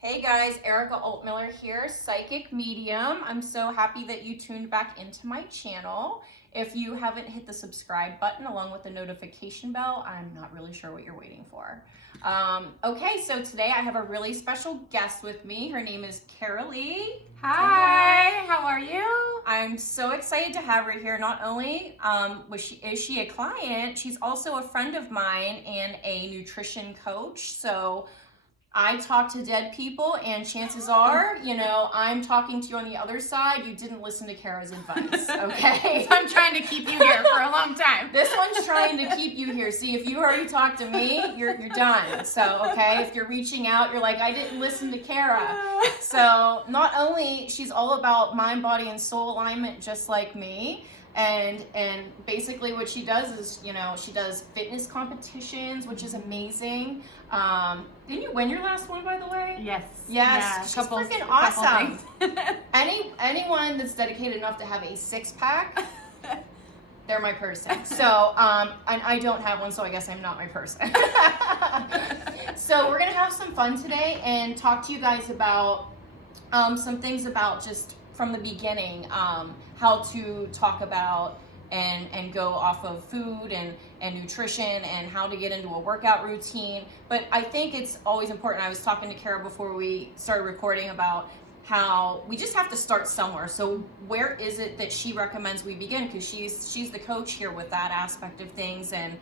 Hey guys, Erica Altmiller here, Psychic Medium. I'm so happy that you tuned back into my channel. If you haven't hit the subscribe button along with the notification bell, I'm not really sure what you're waiting for. Okay, so today I have a really special guest with me. Her name is Leigh. Hi, how are you? I'm so excited to have her here. Not only is she a client, she's also a friend of mine and a nutrition coach. So I talk to dead people, and chances are, I'm talking to you on the other side. You didn't listen to Kara's advice, okay? So I'm trying to keep you here for a long time. This one's trying to keep you here. See, if you already talked to me, you're done. So, okay, if you're reaching out, you're like, I didn't listen to Kara. So, not only she's all about mind, body, and soul alignment, just like me. And basically what she does is, she does fitness competitions, which is amazing. Didn't you win your last one, by the way? Yes. Yes. She's freaking awesome. Anyone that's dedicated enough to have a six-pack, they're my person. So, and I don't have one, so I guess I'm not my person. So we're going to have some fun today and talk to you guys about some things about just from the beginning, how to talk about and go off of food and nutrition and how to get into a workout routine. But I think it's always important. I was talking to Kara before we started recording about how we just have to start somewhere. So where is it that she recommends we begin? Because she's the coach here with that aspect of things, and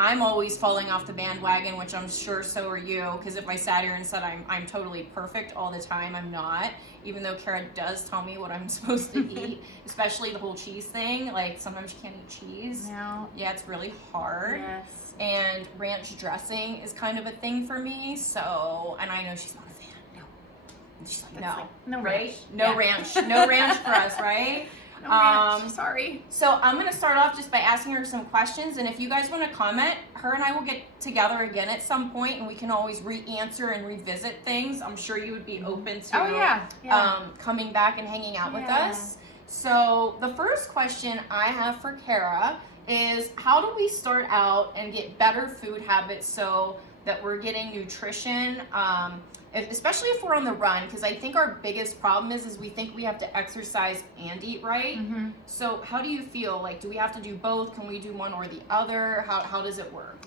I'm always falling off the bandwagon, which I'm sure so are you, because if I sat here and said I'm totally perfect all the time, I'm not. Even though Kara does tell me what I'm supposed to eat, especially the whole cheese thing. Like, sometimes you can't eat cheese. No. Yeah, it's really hard. Yes. And ranch dressing is kind of a thing for me, so, and I know she's not a fan. No. She's like, no right? Ranch. No ranch. No ranch for us, right? No ranch. Sorry. So I'm going to start off just by asking her some questions, and if you guys want to comment, her and I will get together again at some point, and we can always re-answer and revisit things. I'm sure you would be open to coming back and hanging out with us. So the first question I have for Kara is, how do we start out and get better food habits so that we're getting nutrition, especially if we're on the run? Because I think our biggest problem is we think we have to exercise and eat right. Mm-hmm. So how do you feel? Like, do we have to do both? Can we do one or the other? How does it work?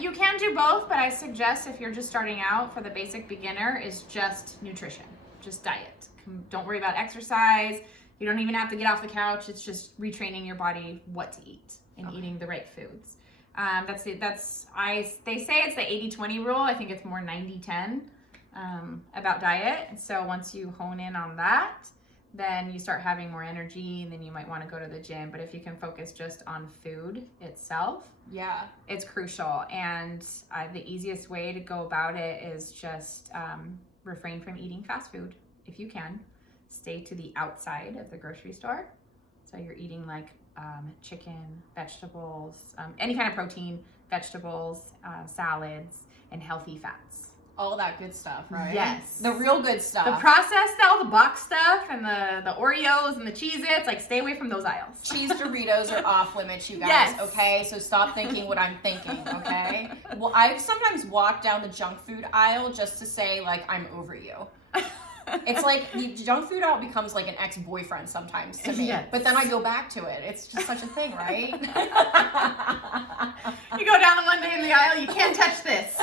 You can do both, but I suggest if you're just starting out, for the basic beginner, is just nutrition, just diet. Don't worry about exercise. You don't even have to get off the couch. It's just retraining your body what to eat and eating the right foods. They say it's the 80-20 rule. I think it's more 90-10 about diet. So once you hone in on that, then you start having more energy, and then you might want to go to the gym. But if you can focus just on food itself, it's crucial. And the easiest way to go about it is just refrain from eating fast food if you can. Stay to the outside of the grocery store. So you're eating like chicken, vegetables, any kind of protein, vegetables, salads, and healthy fats. All that good stuff, right? Yes. The real good stuff. The processed, all the box stuff, and the Oreos and the Cheez-Its, like, stay away from those aisles. Cheese Doritos are off limits, you guys, okay? So stop thinking what I'm thinking, okay? Well, I sometimes walk down the junk food aisle just to say, like, I'm over you. It's like the junk food aisle becomes like an ex-boyfriend sometimes to me. Yes. But then I go back to it. It's just such a thing, right? You go down one day in the aisle, you can't touch this.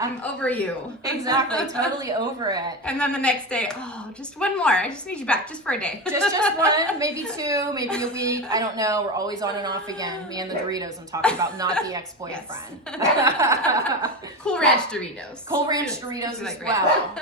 I'm over you. Exactly, totally over it. And then the next day, just one more. I just need you back just for a day. Just one, maybe two, maybe a week. I don't know. We're always on and off again. Me and the Doritos I'm talking about, not the ex-boyfriend. Yes. Cool Ranch Doritos. Cool Ranch Doritos as well.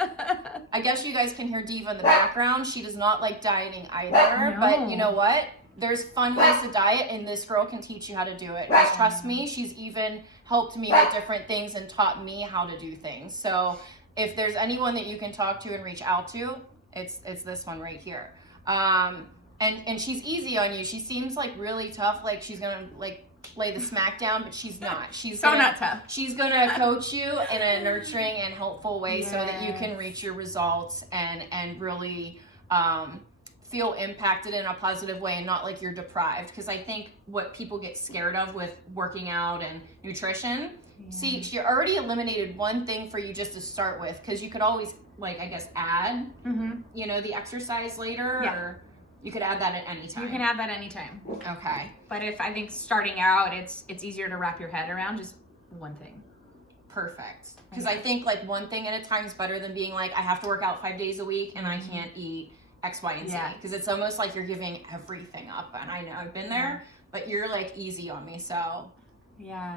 I guess you guys can hear Diva in the background. She does not like dieting either, but you know what? There's fun ways to diet, and this girl can teach you how to do it. Guys, trust me, she's even helped me with different things and taught me how to do things. So if there's anyone that you can talk to and reach out to, it's this one right here. And she's easy on you. She seems like really tough, like she's gonna like lay the smack down, but she's not. She's not tough. She's gonna coach you in a nurturing and helpful way so that you can reach your results and really feel impacted in a positive way and not like you're deprived. Because I think what people get scared of with working out and nutrition See, she already eliminated one thing for you just to start with, because you could always, like, I guess, add, you know, the exercise later, or you could add that at any time. You can add that anytime. Okay. But if I think starting out, it's easier to wrap your head around just one thing. Perfect. Because I think like one thing at a time is better than being like, I have to work out 5 days a week and I can't eat X, Y, and Z. Because it's almost like you're giving everything up. And I know I've been there, but you're like easy on me. So yeah.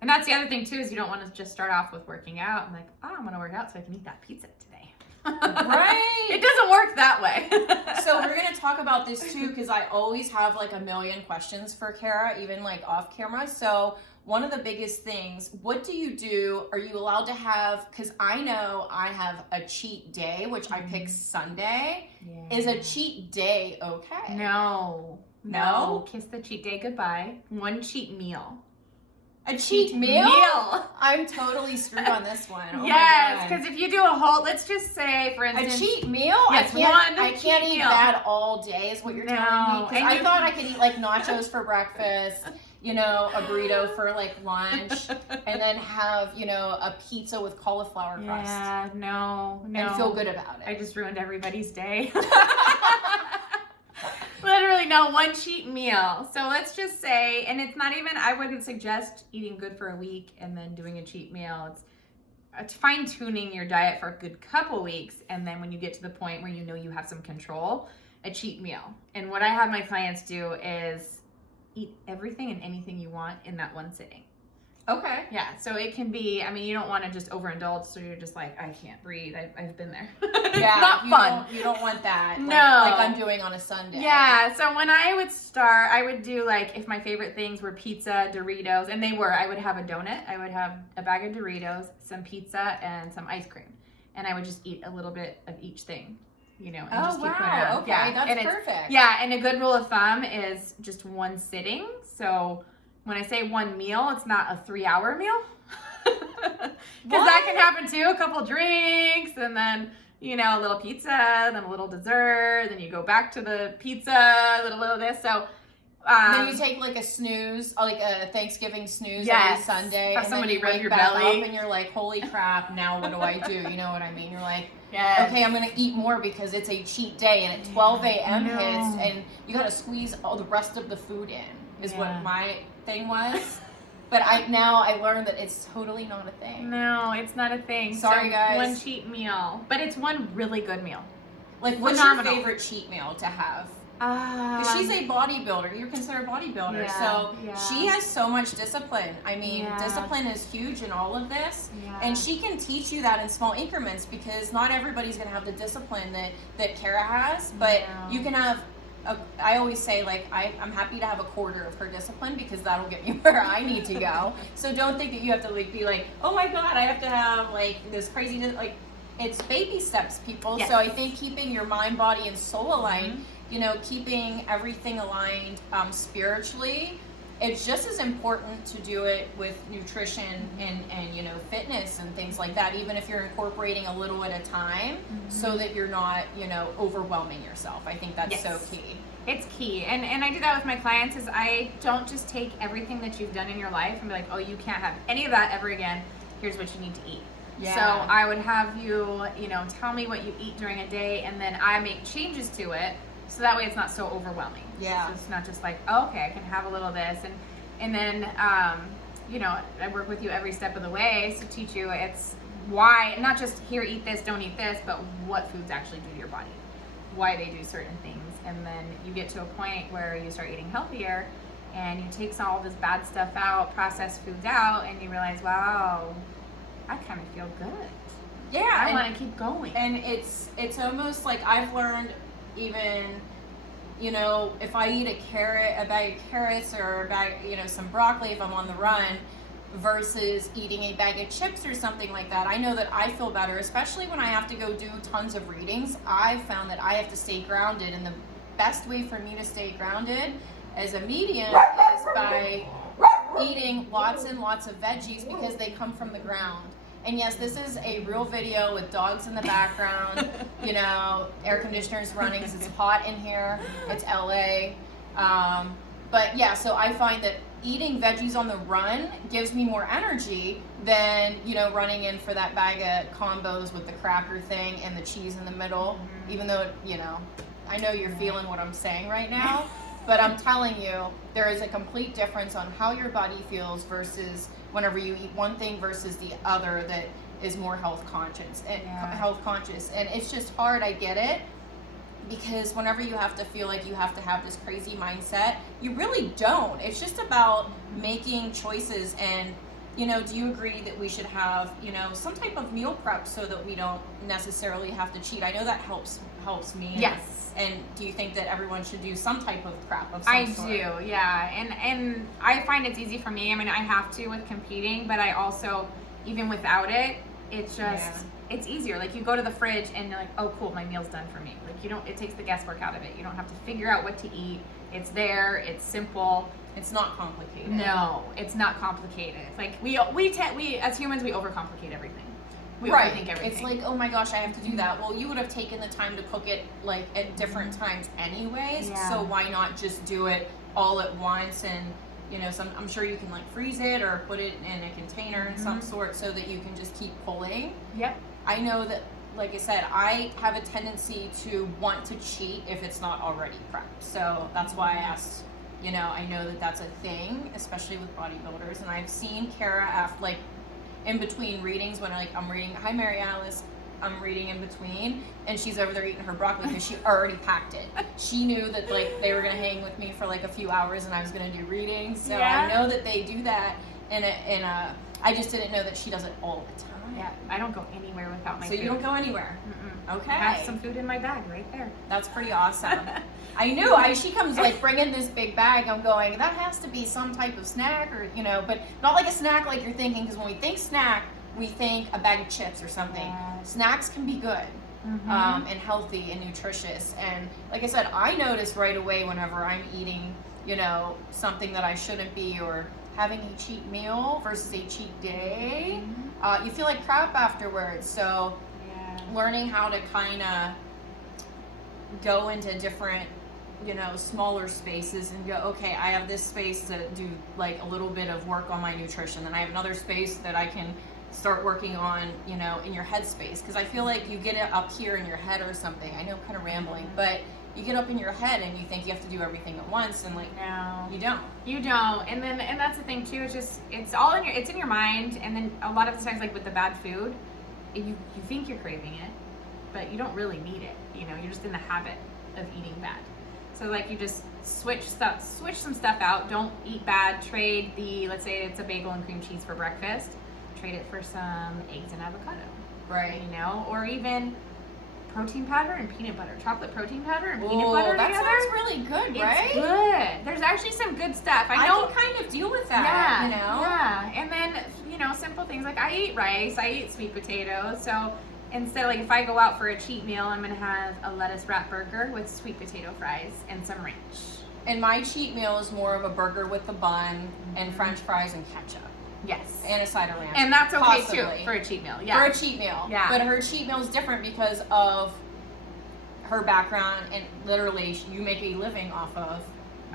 And that's the other thing too, is you don't want to just start off with working out and like, oh, I'm going to work out so I can eat that pizza today. Right. It doesn't work that way. So we're going to talk about this too, because I always have like a million questions for Kara, even like off camera. So one of the biggest things, what do you do? Are you allowed to have, because I know I have a cheat day, which I pick Sunday. Yeah. Is a cheat day okay? No. No? Kiss the cheat day goodbye. One cheat meal. A cheat meal? I'm totally screwed on this one. Oh yes, because if you do a whole, let's just say, for instance, a cheat meal. Yes, I can't eat that all day. Is what you're telling me? Because I thought I could eat like nachos for breakfast, you know, a burrito for like lunch, and then have, you know, a pizza with cauliflower crust. Yeah, no. And feel good about it. I just ruined everybody's day. Literally, no, one cheat meal. So let's just say, and it's not even, I wouldn't suggest eating good for a week and then doing a cheat meal. It's fine-tuning your diet for a good couple weeks, and then when you get to the point where you know you have some control, a cheat meal. And what I have my clients do is eat everything and anything you want in that one sitting. Okay. Yeah, so it can be, I mean, you don't want to just overindulge, so you're just like, I can't breathe. I've been there. It's not fun. You don't want that. No. Like I'm doing on a Sunday. Yeah, so when I would start, I would do like, if my favorite things were pizza, Doritos, and they were, I would have a donut, I would have a bag of Doritos, some pizza, and some ice cream. And I would just eat a little bit of each thing, you know, and just keep going around. Okay, yeah. that's perfect. Yeah, and a good rule of thumb is just one sitting. So when I say one meal, it's not a 3-hour meal. Because that can happen too. A couple drinks, and then, you know, a little pizza, then a little dessert, then you go back to the pizza, a little this. So then you take like a snooze, like a Thanksgiving snooze every Sunday. Have and somebody then you rub wake your back belly. up and you're like, holy crap, now what do I do? You know what I mean? You're like, yes. Okay, I'm going to eat more because it's a cheat day, and at 12 a.m. hits, and you got to squeeze all the rest of the food in, is what my thing was. But I learned that it's totally not a thing. No, it's not a thing. Sorry, guys. One cheat meal. But it's one really good meal. Like, what's your favorite cheat meal to have? Because she's a bodybuilder. You're considered a bodybuilder. So she has so much discipline. I mean, discipline is huge in all of this. And she can teach you that in small increments, because not everybody's going to have the discipline that Kara has. But you can have, I always say, like, I'm happy to have a quarter of her discipline, because that'll get me where I need to go. So don't think that you have to like be like, oh my God, I have to have like this crazy, like, it's baby steps, people. So I think keeping your mind, body, and soul aligned, you know, keeping everything aligned spiritually, it's just as important to do it with nutrition and you know, fitness and things like that, even if you're incorporating a little at a time, so that you're not, you know, overwhelming yourself. I think that's so key. It's key. And I do that with my clients, is I don't just take everything that you've done in your life and be like, oh, you can't have any of that ever again. Here's what you need to eat. So I would have you, you know, tell me what you eat during a day, and then I make changes to it, so that way it's not so overwhelming. So it's not just like, oh, okay, I can have a little of this, and then you know, I work with you every step of the way to teach you it's why, not just here, eat this, don't eat this, but what foods actually do to your body, why they do certain things, and then you get to a point where you start eating healthier, and you take all this bad stuff out, processed foods out, and you realize, wow, I kind of feel good. Yeah, I want to keep going. And it's almost like I've learned, even, you know, if I eat a bag of carrots, or a bag, you know, some broccoli if I'm on the run, versus eating a bag of chips or something like that, I know that I feel better, especially when I have to go do tons of readings. I've found that I have to stay grounded, and the best way for me to stay grounded as a medium is by eating lots and lots of veggies, because they come from the ground. And yes, this is a real video with dogs in the background, you know, air conditioners running because it's hot in here. It's LA. But yeah, so I find that eating veggies on the run gives me more energy than, you know, running in for that bag of combos with the cracker thing and the cheese in the middle. Even though, you know, I know you're feeling what I'm saying right now, but I'm telling you, there is a complete difference on how your body feels versus whenever you eat one thing versus the other that is more health conscious. And it's just hard, I get it. Because whenever you have to feel like you have to have this crazy mindset, you really don't. It's just about making choices. And, you know, do you agree that we should have, you know, some type of meal prep so that we don't necessarily have to cheat? I know that helps me. Yes. And do you think that everyone should do some type of prep of some sort? I do, yeah. And I find it's easy for me. I mean, I have to with competing, but I also, even without it, it's just, it's easier. Like, you go to the fridge and you're like, oh, cool, my meal's done for me. Like, you don't, it takes the guesswork out of it. You don't have to figure out what to eat. It's there. It's simple. It's not complicated. No, it's not complicated. Like, we as humans, we overcomplicate everything. We Right. overthink everything. It's like, oh my gosh, I have to do that. Well, you would have taken the time to cook it like at different times anyways. Yeah. So why not just do it all at once? And, you know, I'm sure you can like freeze it or put it in a container in some sort so that you can just keep pulling. Yep. I know that, like I said, I have a tendency to want to cheat if it's not already prepped. So that's why I asked, you know, I know that that's a thing, especially with bodybuilders. And I've seen Kara after, like, in between readings when like I'm reading, hi Mary Alice, I'm reading in between, and she's over there eating her broccoli because she already packed it. She knew that like they were gonna hang with me for like a few hours and I was gonna do readings. So I know that they do that I just didn't know that she does it all the time. Yeah, I don't go anywhere without my So food. you don't go anywhere? Okay. I have some food in my bag right there. That's pretty awesome. I knew. She comes like bringing this big bag. I'm going, that has to be some type of snack, or, you know, but not like a snack like you're thinking, because when we think snack, we think a bag of chips or something. Snacks can be good and healthy and nutritious. And like I said, I notice right away whenever I'm eating, you know, something that I shouldn't be, or having a cheat meal versus a cheat day. You feel like crap afterwards. So learning how to kind of go into different, you know, smaller spaces and go, okay, I have this space to do like a little bit of work on my nutrition, and I have another space that I can start working on, you know, in your head space. Because I feel like you get it up here in your head or something. I know I'm kind of rambling, but you get up in your head and you think you have to do everything at once, and like, no, you don't. You don't. And that's the thing too. It's just, it's all in your mind. And then a lot of the times, like with the bad food, you think you're craving it, but you don't really need it. You know, you're just in the habit of eating bad. So like, you just switch some stuff out. Don't eat bad. Trade let's say it's a bagel and cream cheese for breakfast. Trade it for some eggs and avocado. Right. You know, or even protein powder and peanut butter. Chocolate protein powder and peanut butter that together. Sounds really good, right? It's good. There's actually some good stuff. I can kind of deal with that, you know? Yeah. And then, you know, simple things like I eat rice, I eat sweet potatoes. So instead, like if I go out for a cheat meal, I'm going to have a lettuce wrap burger with sweet potato fries and some ranch. And my cheat meal is more of a burger with the bun and French fries and ketchup. Yes. And a side of ranch. And that's okay too for a cheat meal. Yeah. For a cheat meal. Yeah. But her cheat meal is different because of her background, and literally you make a living off of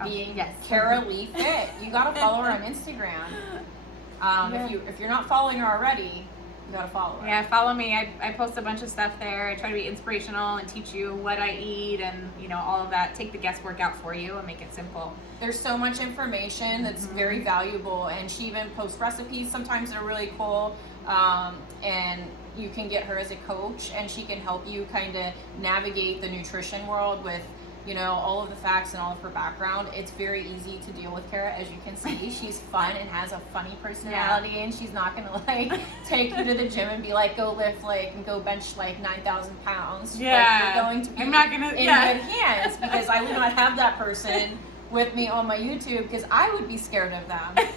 being Kara Leigh Fit. You gotta follow her on Instagram. If you're not following her already, you gotta follow her. Yeah, follow me. I post a bunch of stuff there. I try to be inspirational and teach you what I eat and, you know, all of that. Take the guesswork out for you and make it simple. There's so much information that's very valuable, and she even posts recipes sometimes that are really cool. And you can get her as a coach, and she can help you kind of navigate the nutrition world with, you know, all of the facts and all of her background. It's very easy to deal with Kara, as you can see. She's fun and has a funny personality, and she's not gonna like take you to the gym and be like, go lift like and go bench like 9,000 pounds. Yeah, like, you're going to be I'm not gonna in good hands, because I would not have that person with me on my YouTube, because I would be scared of them.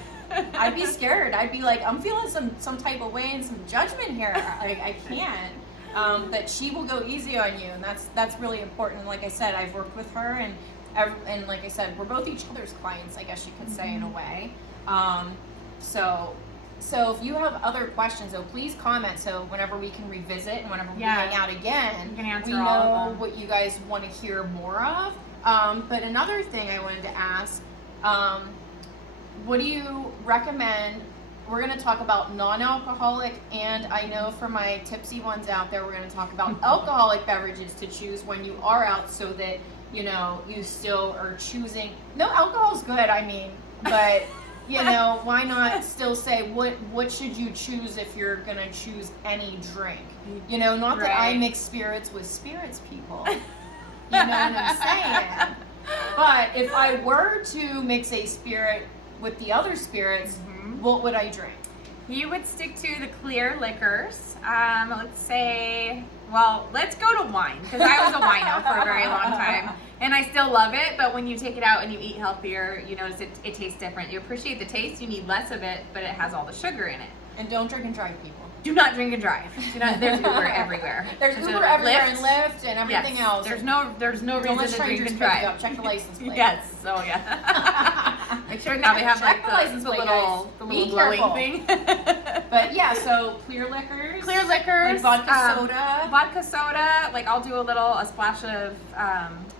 I'd be scared. I'd be like, I'm feeling some type of way and some judgment here. I can't. But she will go easy on you, and that's really important. And like I said, I've worked with her, and like I said, we're both each other's clients, I guess you could say, in a way. So if you have other questions, though, please comment, so whenever we can revisit and whenever we hang out again, we know what you guys want to hear more of. But another thing I wanted to ask, what do you recommend? We're going to talk about non-alcoholic, and I know for my tipsy ones out there, we're going to talk about alcoholic beverages to choose when you are out, so that, you know, you still are choosing. No, alcohol's good, I mean, but, you know, why not still say what should you choose if you're going to choose any drink? You know, not that I mix spirits with spirits people. You know what I'm saying? But if I were to mix a spirit with the other spirits, what would I drink? You would stick to the clear liquors. Let's say, well, let's go to wine, because I was a wino for a very long time, and I still love it, but when you take it out and you eat healthier, you notice it tastes different. You appreciate the taste, you need less of it, but it has all the sugar in it. And don't drink and drive, people. Do not drink and drive. There's Uber everywhere. There's Uber everywhere and Lyft and everything else. There's no reason to drink and drive. Check the license plate. Yes. Oh yeah. Make sure now they have check like the license plate, the little glowing thing. But yeah, so clear liquors. Clear liquors. Like vodka soda. Vodka soda. Like I'll do a splash of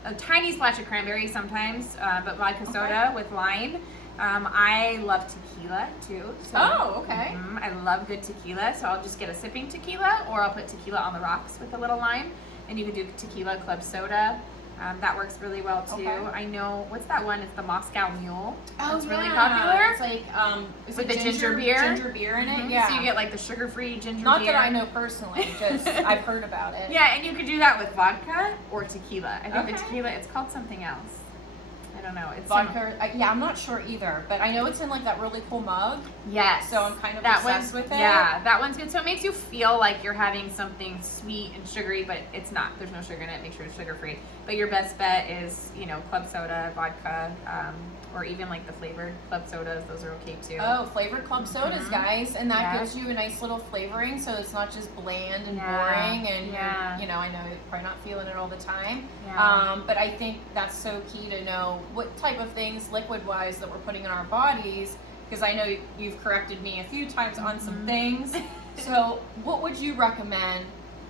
a tiny splash of cranberry sometimes, but vodka soda with lime. I love tequila too. So, okay. I love good tequila, so I'll just get a sipping tequila, or I'll put tequila on the rocks with a little lime, and you can do tequila club soda. That works really well too. Okay. I know, what's that one? It's the Moscow Mule. It's really popular. It's like with the ginger beer. Ginger beer in it. Yeah. So you get like the sugar-free ginger beer. Not that I know personally, just I've heard about it. Yeah, and you could do that with vodka or tequila. I think the tequila, it's called something else. I don't know. It's vodka. I'm not sure either, but I know it's in like that really cool mug. Yes. So I'm kind of obsessed with it. Yeah, that one's good. So it makes you feel like you're having something sweet and sugary, but it's not. There's no sugar in it. Make sure it's sugar free. But your best bet is, you know, club soda, vodka, or even like the flavored club sodas. Those are okay too. Oh, flavored club sodas, guys, and that gives you a nice little flavoring, so it's not just bland and boring, and you're, you know, I know you're probably not feeling it all the time. But I think that's so key to know what type of things liquid-wise that we're putting in our bodies, because I know you've corrected me a few times on some things. So what would you recommend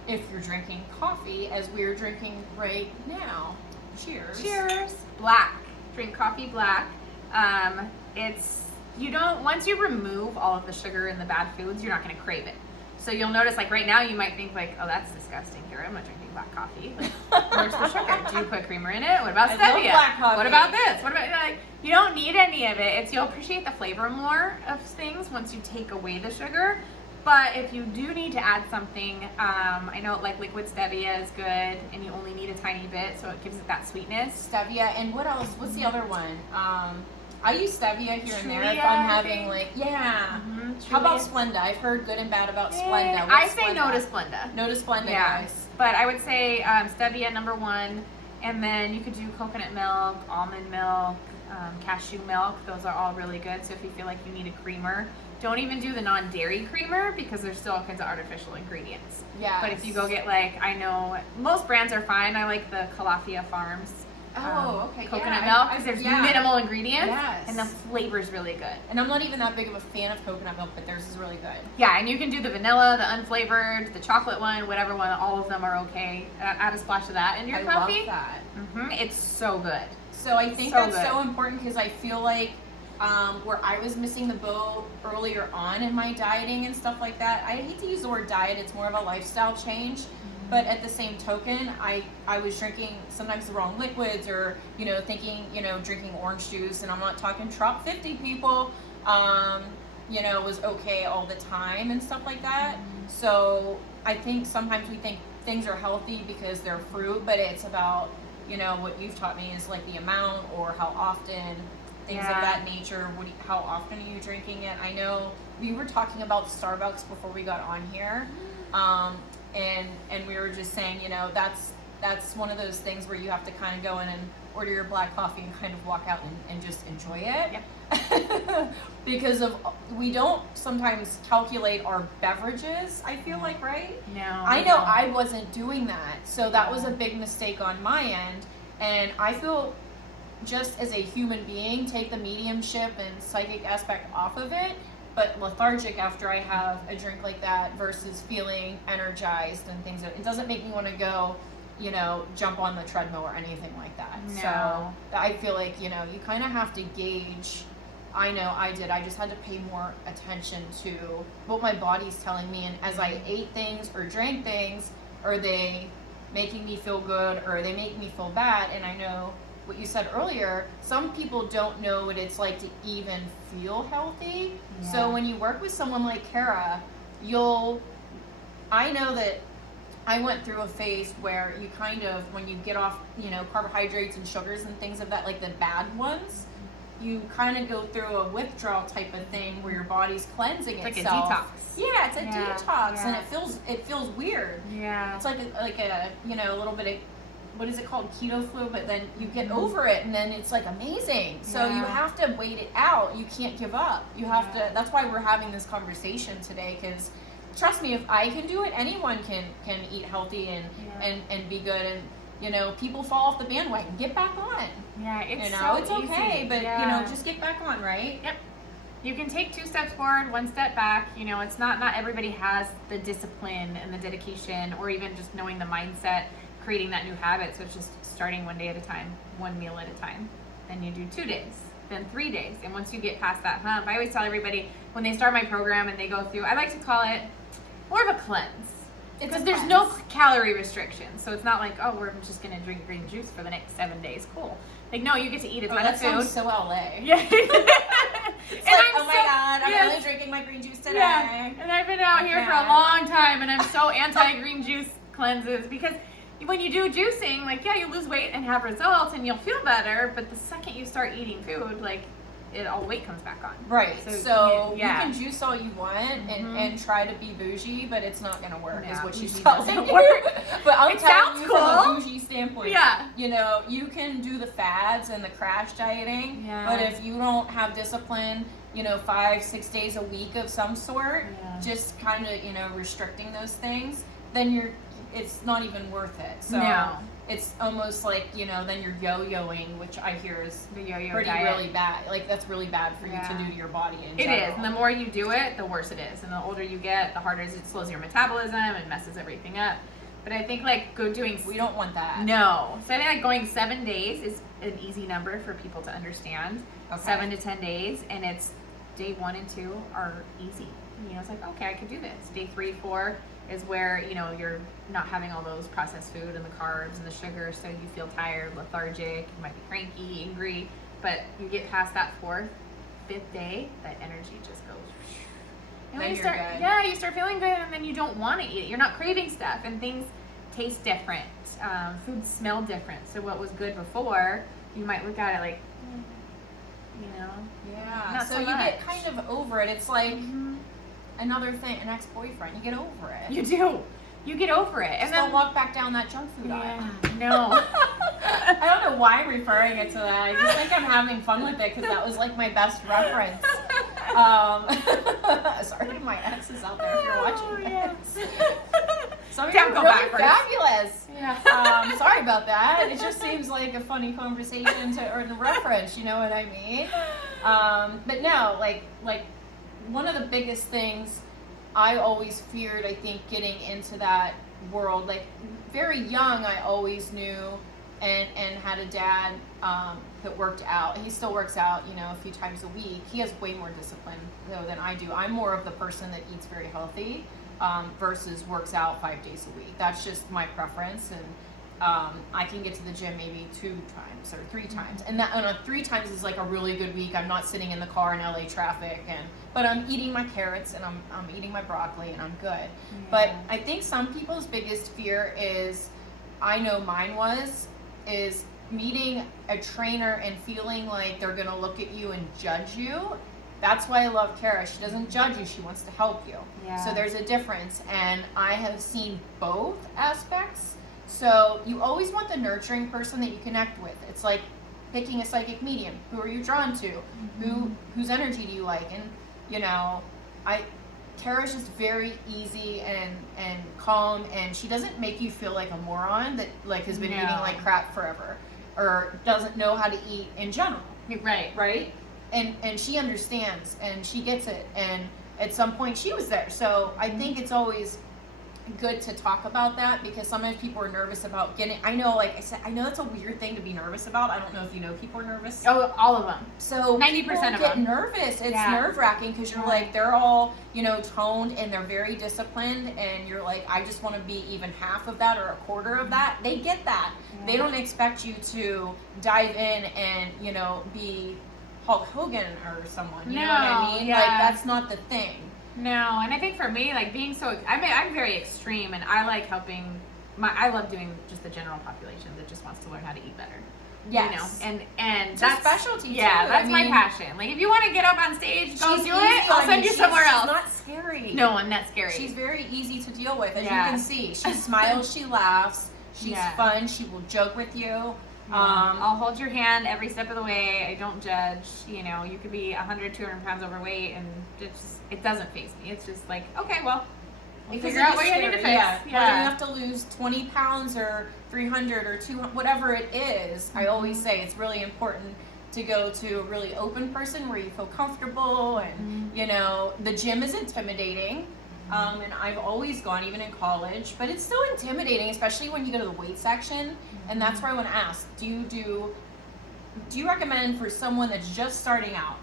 if you're drinking coffee, as we're drinking right now? Cheers. Cheers. Black. Drink coffee black. Once you remove all of the sugar and the bad foods, you're not going to crave it. So you'll notice, like right now, you might think like, oh, that's disgusting, Kara. I'm not drinking black coffee. Like, where's the sugar? Do you put creamer in it? What about stevia? I love black coffee. What about this? What about, like, you don't need any of it. You'll appreciate the flavor more of things once you take away the sugar. But if you do need to add something, I know like liquid stevia is good, and you only need a tiny bit, so it gives it that sweetness. Stevia, and what else? What's the other one? I use stevia here and there if I'm having like, How about Splenda? I've heard good and bad about Splenda. I say no to Splenda. No to Splenda, guys. But I would say stevia #1, and then you could do coconut milk, almond milk, cashew milk. Those are all really good. So if you feel like you need a creamer, don't even do the non-dairy creamer, because there's still all kinds of artificial ingredients. Yeah. But if you go get like, I know most brands are fine. I like the Calafia Farms. Coconut milk, because there's minimal ingredients, and the flavor's really good. And I'm not even that big of a fan of coconut milk, but theirs is really good. Yeah, and you can do the vanilla, the unflavored, the chocolate one, whatever one. All of them are okay. Add a splash of that in your coffee. I love that. It's so good. So I think that's so important, because I feel like where I was missing the boat earlier on in my dieting and stuff like that. I hate to use the word diet. It's more of a lifestyle change. But at the same token, I was drinking sometimes the wrong liquids, or, you know, thinking, you know, drinking orange juice, and I'm not talking Trop 50 people, you know, was okay all the time and stuff like that. So I think sometimes we think things are healthy because they're fruit, but it's about, you know, what you've taught me is like the amount, or how often, things of that nature. How often are you drinking it? I know we were talking about Starbucks before we got on here. And we were just saying, you know, that's one of those things where you have to kind of go in and order your black coffee and kind of walk out and just enjoy it. Yep. Because we don't sometimes calculate our beverages, I feel like, right? No. I know I wasn't doing that. So that was a big mistake on my end. And I feel, just as a human being, take the mediumship and psychic aspect off of it, but lethargic after I have a drink like that, versus feeling energized and things. It doesn't make me want to go, you know, jump on the treadmill or anything like that. No. So I feel like, you know, you kind of have to gauge I know I did. I just had to pay more attention to what my body's telling me. And as I ate things or drank things, are they making me feel good or are they making me feel bad? And I know what you said earlier, some people don't know what it's like to even feel healthy. Yeah. So when you work with someone like Kara, I know that I went through a phase where you kind of, when you get off, carbohydrates and sugars and things of that, like the bad ones, you kind of go through a withdrawal type of thing where your body's cleansing itself. Like a detox. Yeah, it's a detox, and it feels weird. Yeah. It's like a little bit of, what is it called, keto flu, but then you get over it and then it's like amazing. So you have to wait it out. You can't give up. You have to. That's why we're having this conversation today, because trust me, if I can do it, anyone can eat healthy and be good. And people fall off the bandwagon. Get back on. Yeah, it's it's okay, but just get back on, right? Yep. You can take 2 steps forward, 1 step back. It's not everybody has the discipline and the dedication, or even just knowing the mindset, creating that new habit. So it's just starting 1 day at a time, 1 meal at a time. Then you do 2 days, then 3 days. And once you get past that hump, I always tell everybody when they start my program and they go through, I like to call it more of a cleanse. Because there's no calorie restrictions. So it's not like, oh, we're just going to drink green juice for the next 7 days. Cool. Like, no, you get to eat a ton of food. That sounds so LA. Yeah. It's like, oh my God, I'm really drinking my green juice today. Yeah. And I've been out here for a long time, and I'm so anti-green juice cleanses, because when you do juicing, like, you lose weight and have results, and you'll feel better, but the second you start eating food, like, all weight comes back on. Right. So you can juice all you want and try to be bougie, but it's not going to work, is what she's telling you. But I'm telling you from a bougie standpoint. Yeah. You can do the fads and the crash dieting, but if you don't have discipline, 5-6 days a week of some sort, just kind of, restricting those things, then it's not even worth it. So it's almost like, then you're yo-yoing, which I hear is the yo-yo pretty diet. Really bad. Like, that's really bad for you to do to your body in general. It is. And the more you do it, the worse it is. And the older you get, the harder it is. It slows your metabolism and messes everything up. But I think, we don't want that. No. So I think, going 7 days is an easy number for people to understand. Okay. 7 to 10 days. And it's day 1 and 2 are easy. It's like, okay, I could do this. Day 3, 4 is where, you're not having all those processed food and the carbs and the sugar, so you feel tired, lethargic, you might be cranky, angry, but you get past that 4th, 5th day, that energy just goes. And when you start feeling good, and then you don't want to eat it. You're not craving stuff, and things taste different. Food smell different. So what was good before, you might look at it like, Yeah. Not so you get kind of over it. It's like another thing, an ex-boyfriend. You get over it. You do. You get over it. And then don't walk back down that junk food aisle. No. I don't know why I'm referring it to that. I just think I'm having fun with it because that was like my best reference. Sorry to my exes out there if you're watching this. Some of you are really fabulous. Yeah. Sorry about that. It just seems like a funny conversation or the reference, you know what I mean? But no, like one of the biggest things I always feared, I think, getting into that world, like very young, I always knew and had a dad that worked out. He still works out, a few times a week. He has way more discipline though than I do. I'm more of the person that eats very healthy versus works out 5 days a week. That's just my preference, and I can get to the gym maybe 2 times or 3 times, and that 3 times is like a really good week. I'm not sitting in the car in LA traffic, but I'm eating my carrots and I'm eating my broccoli and I'm good. Yeah. But I think some people's biggest fear is, I know mine is meeting a trainer and feeling like they're gonna look at you and judge you. That's why I love Kara. She doesn't judge you, she wants to help you. Yeah. So there's a difference, and I have seen both aspects. So you always want the nurturing person that you connect with. It's like picking a psychic medium. Who are you drawn to? Whose energy do you like? And Kara's just very easy and calm, and she doesn't make you feel like a moron that has been eating like crap forever or doesn't know how to eat in general. Right? And she understands and she gets it, and at some point she was there. So I think it's always good to talk about that, because sometimes people are nervous about getting, I know, like I said, I know that's a weird thing to be nervous about. I don't know if you know people are nervous. Oh, all of them. So 90% of get them. nervous. It's nerve-wracking because you're like, they're all, you know, toned and they're very disciplined, and you're like, I just want to be even half of that or a quarter of that. They get that. They don't expect you to dive in and, you know, be Hulk Hogan or someone. You know what I mean? Like, that's not the thing. No, and I think for me, like being so, I'm very extreme, and I like helping. I love doing just the general population that just wants to learn how to eat better. Yes. You know, and it's that's a specialty. Yeah, too. that's my passion. Like if you want to get up on stage, go do it. I'll send you somewhere else. She's not scary. No, I'm not scary. She's very easy to deal with, as you can see. She smiles, she laughs, she's fun. She will joke with you. I'll hold your hand every step of the way. I don't judge. You know, you could be 100, 200 pounds overweight, and it doesn't faze me. It's just like, okay, well, we'll figure out what you need to fix. Whether you have to lose 20 pounds or 300 or 200, whatever it is, I always say it's really important to go to a really open person where you feel comfortable, and you know, the gym is intimidating. And I've always gone, even in college, but it's still intimidating, especially when you go to the weight section. And that's where I want to ask, do you recommend for someone that's just starting out,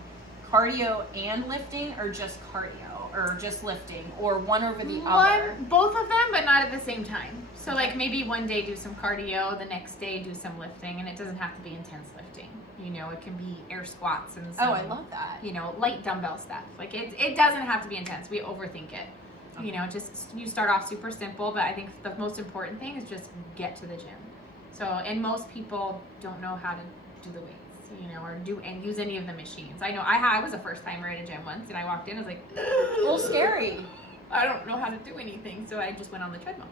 cardio and lifting, or just cardio, or just lifting, or one over the other? Both of them, but not at the same time. So like maybe one day do some cardio, the next day do some lifting, and it doesn't have to be intense lifting. You know, it can be air squats and some, I love that. You know, light dumbbell stuff. Like it doesn't have to be intense. We overthink it. You know, just you start off super simple, but I think the most important thing is just get to the gym. So, and most people don't know how to do the weights, you know, or use any of the machines. I know I was a first timer at a gym once, and I walked in, I was like, a little scary. I don't know how to do anything, so I just went on the treadmill.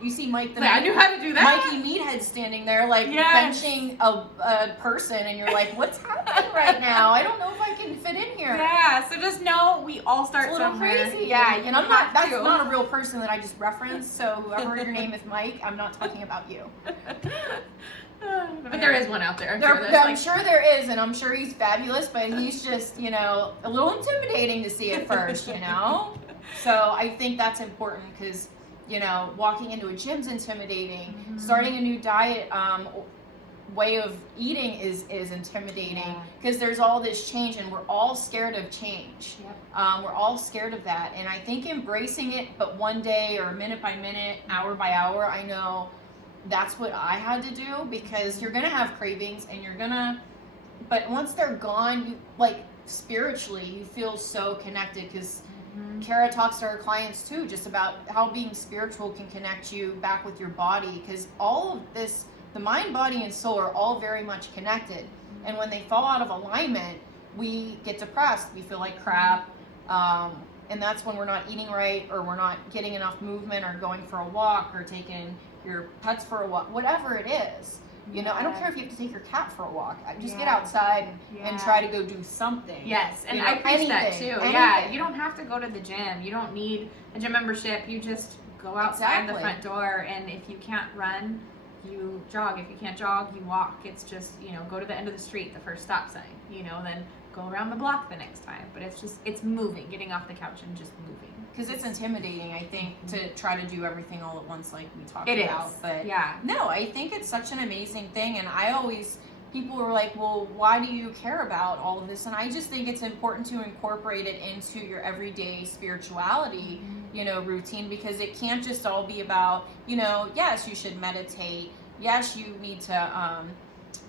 You see Mike I knew how to do that. Mikey Meathead standing there like benching a person, and you're like, what's happening right now? I don't know if I can fit in here. Yeah, so just know we all start somewhere. Crazy. Yeah, and that's not a real person that I just referenced, so whoever your name is Mike, I'm not talking about you. But there is one out there. I'm sure there is, and I'm sure he's fabulous, but he's just, you know, a little intimidating to see at first, you know? So I think that's important because, you know, walking into a gym's intimidating. Starting a new diet way of eating is intimidating because there's all this change, and we're all scared of change. We're all scared of that, and I think embracing it, but one day or minute by minute, hour by hour, I know that's what I had to do, because you're gonna have cravings, and but once they're gone, you, like, spiritually, you feel so connected, because Kara talks to her clients too, just about how being spiritual can connect you back with your body, because all of this, the mind, body, and soul are all very much connected. And when they fall out of alignment, we get depressed, we feel like crap, and that's when we're not eating right, or we're not getting enough movement, or going for a walk, or taking your pets for a walk, whatever it is. You know, I don't care if you have to take your cat for a walk. Just get outside and try to go do something. Yes, and I preach that too. Yeah, you don't have to go to the gym. You don't need a gym membership. You just go outside the front door, and if you can't run, you jog. If you can't jog, you walk. It's just, you know, go to the end of the street, the first stop sign, you know, then go around the block the next time. But it's moving, getting off the couch and just moving. Because it's intimidating, I think, to try to do everything all at once like we talked about. But no, I think it's such an amazing thing. And people were like, well, why do you care about all of this? And I just think it's important to incorporate it into your everyday spirituality, you know, routine, because it can't just all be about, you know, yes, you should meditate. Yes, you need to,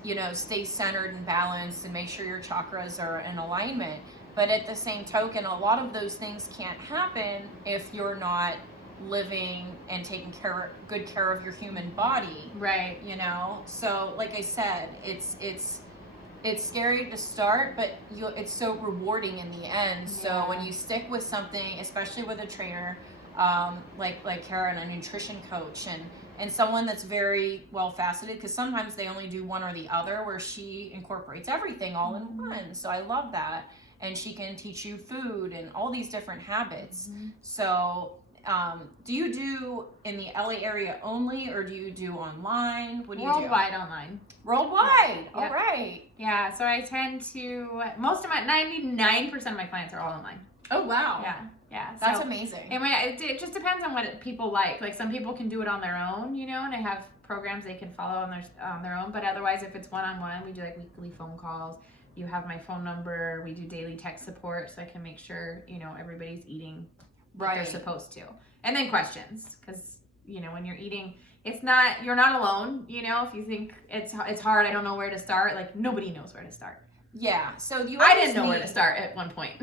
you know, stay centered and balanced and make sure your chakras are in alignment. But at the same token, a lot of those things can't happen if you're not living and taking good care of your human body. Right. You know? So, like I said, it's scary to start, but it's so rewarding in the end. So when you stick with something, especially with a trainer, like Kara, and a nutrition coach, and someone that's very well faceted, because sometimes they only do one or the other, where she incorporates everything all in one. So I love that. And she can teach you food and all these different habits. So do you do in the LA area only, or do you do online? What do you do? Worldwide online. Worldwide. All right. Yeah, so I tend to, 99% of my clients are all online. Oh, wow. Yeah. Yeah. That's amazing. It just depends on what people like. Like some people can do it on their own, you know, and I have programs they can follow on their own. But otherwise, if it's one-on-one, we do like weekly phone calls. You have my phone number. We do daily tech support, so I can make sure, you know, everybody's eating what they're supposed to. And then questions, because, you know, when you're eating, you're not alone. You know, if you think it's hard, I don't know where to start. Like nobody knows where to start. Yeah. So I didn't know where to start at one point.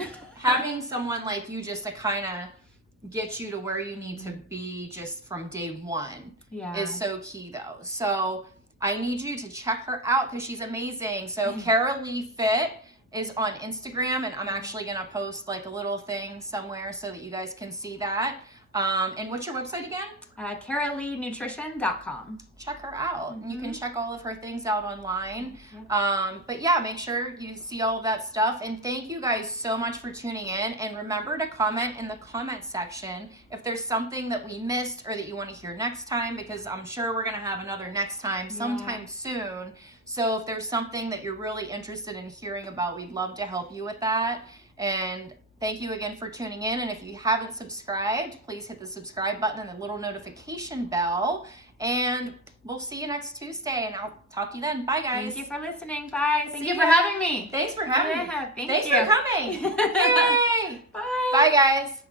Having someone like you just to kind of get you to where you need to be just from day one is so key though. So I need you to check her out because she's amazing. So Cara Leigh Fit is on Instagram, and I'm actually going to post like a little thing somewhere so that you guys can see that. And what's your website again? Leigh-Nutrition.com. Check her out. And you can check all of her things out online. But yeah, make sure you see all of that stuff. And thank you guys so much for tuning in. And remember to comment in the comment section if there's something that we missed or that you want to hear next time, because I'm sure we're going to have another next time sometime soon. So if there's something that you're really interested in hearing about, we'd love to help you with that. And thank you again for tuning in. And if you haven't subscribed, please hit the subscribe button and the little notification bell. And we'll see you next Tuesday. And I'll talk to you then. Bye, guys. Thank you for listening. Bye. Thank you for having me. Thanks for having me. Thank you. Thanks for coming. Yay. Bye. Bye, guys.